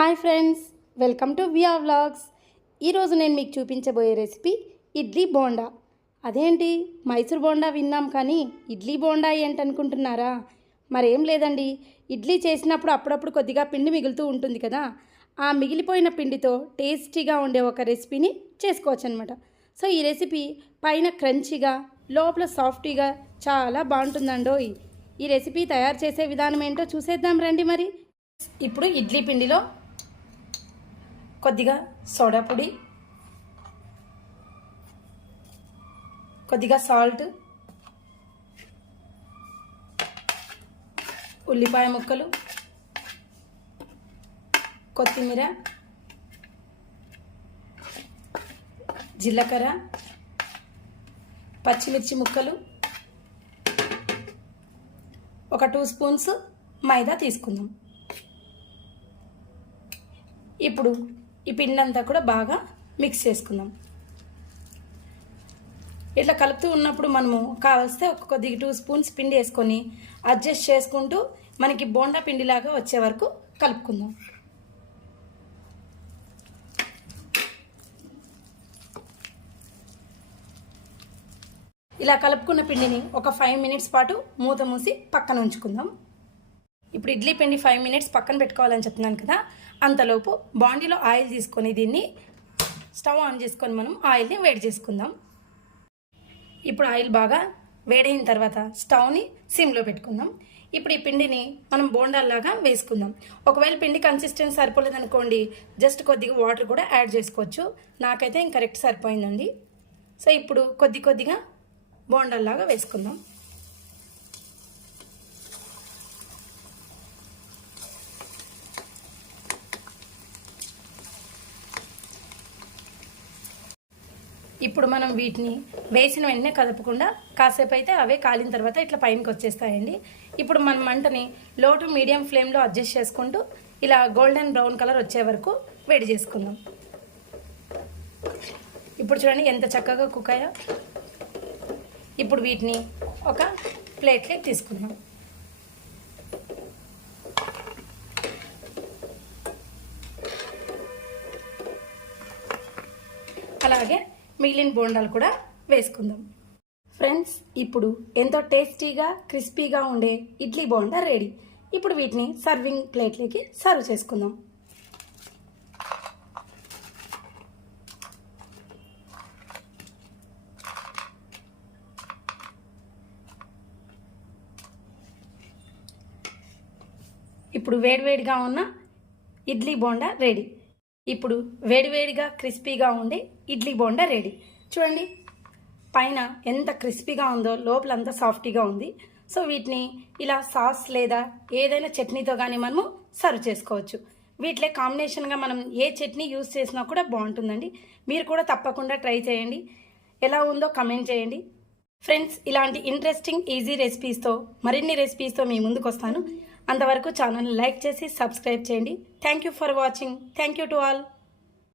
Hi friends welcome to via vlogs. ఈరోజు నేను మీకు చూపించబోయే రెసిపీ ఇడ్లీ బోండా. అదేంటి? మైసూర్ బోండా విన్నాం కానీ ఇడ్లీ బోండా ఏంటనుకుంటున్నారా? మరేం లేదండి. ఇడ్లీ చేసినప్పుడు అప్పుడప్పుడు కొద్దిగా పిండి మిగులుతూ ఉంటుంది కదా. ఆ మిగిలిపోయిన పిండితో టేస్టీగా ఉండే ఒక రెసిపీని చేసుకోవచ్చు అనమాట సో ఈ రెసిపీ పైన క్రంచీగా లోపల సాఫ్టీగా చాలా బాగుంటుందండోయ్. ఈ రెసిపీ తయారు చేసే విధానం ఏంటో చూసేద్దాం రండి మరి. ఇప్పుడు ఇడ్లీ పిండిలో కొద్దిగా సోడా పొడి కొద్దిగా సాల్ట్ ఉల్లిపాయ ముక్కలు కొత్తిమీర జీలకర్ర పచ్చిమిర్చి ముక్కలు ఒక టూ స్పూన్స్ మైదా తీసుకుందాం. ఇప్పుడు ఈ పిండి అంతా కూడా బాగా మిక్స్ చేసుకుందాం. ఇట్లా కలుపుతూ ఉన్నప్పుడు మనము కావలిస్తే ఒక కొద్దిగా టూ స్పూన్స్ పిండి వేసుకొని అడ్జస్ట్ చేసుకుంటూ మనకి బోండా పిండిలాగా వచ్చే వరకు కలుపుకుందాం. ఇలా కలుపుకున్న పిండిని ఒక ఫైవ్ మినిట్స్ పాటు మూత మూసి పక్కన ఉంచుకుందాం. ఇప్పుడు ఇడ్లీ పిండి ఫైవ్ మినిట్స్ పక్కన పెట్టుకోవాలని చెప్తున్నాను కదా అంతలోపు బాండీలో ఆయిల్ తీసుకొని దీన్ని స్టవ్ ఆన్ చేసుకొని మనం ఆయిల్ని వేడి చేసుకుందాం. ఇప్పుడు ఆయిల్ బాగా వేడైన తర్వాత స్టవ్ని సిమ్లో పెట్టుకుందాం. ఇప్పుడు ఈ పిండిని మనం బోండాల్లాగా వేసుకుందాం. ఒకవేళ పిండి కన్సిస్టెన్సీ సరిపోలేదనుకోండి జస్ట్ కొద్దిగా వాటర్ కూడా యాడ్ చేసుకోవచ్చు. నాకైతే ఇంక కరెక్ట్ సరిపోయిందండి. సో ఇప్పుడు కొద్ది కొద్దిగా బోండాల్లాగా వేసుకుందాం. ఇప్పుడు మనం వీటిని వేసిన వెంటనే కదపకుండా కాసేపు అయితే అవే కాలిన తర్వాత ఇట్లా పైనకి వచ్చేస్తాయండి. ఇప్పుడు మనం మంటని లో టు మీడియం ఫ్లేమ్లో అడ్జస్ట్ చేసుకుంటూ ఇలా గోల్డెన్ బ్రౌన్ కలర్ వచ్చే వరకు వేడి చేసుకుందాం. ఇప్పుడు చూడండి ఎంత చక్కగా కుక్ అయ్యా. ఇప్పుడు వీటిని ఒక ప్లేట్లోకి తీసుకుందాం. అలాగే మిగిలిన బోండాలు కూడా వేసుకుందాం. ఫ్రెండ్స్ ఇప్పుడు ఎంతో టేస్టీగా క్రిస్పీగా ఉండే ఇడ్లీ బోండా రెడీ. ఇప్పుడు వీటిని సర్వింగ్ ప్లేట్లోకి సర్వ్ చేసుకుందాం. ఇప్పుడు వేడివేడిగా ఉన్న ఇడ్లీ బోండా రెడీ. ఇప్పుడు వేడివేడిగా క్రిస్పీగా ఉండే ఇడ్లీ బోండా రెడీ. చూడండి పైన ఎంత క్రిస్పీగా ఉందో లోపల అంతా సాఫ్టీగా ఉంది. సో వీటిని ఇలా సాస్ లేదా ఏదైనా చట్నీతో కానీ మనము సర్వ్ చేసుకోవచ్చు. వీటిలో కాంబినేషన్గా మనం ఏ చట్నీ యూస్ చేసినా కూడా బాగుంటుందండి. మీరు కూడా తప్పకుండా ట్రై చేయండి. ఎలా ఉందో కమెంట్ చేయండి. ఫ్రెండ్స్ ఇలాంటి ఇంట్రెస్టింగ్ ఈజీ రెసిపీస్తో మరిన్ని రెసిపీస్తో మీ ముందుకు వస్తాను అంతవరకు ఛానల్ని లైక్ చేసి సబ్స్క్రైబ్ చేయండి. Thank you for watching thank you to all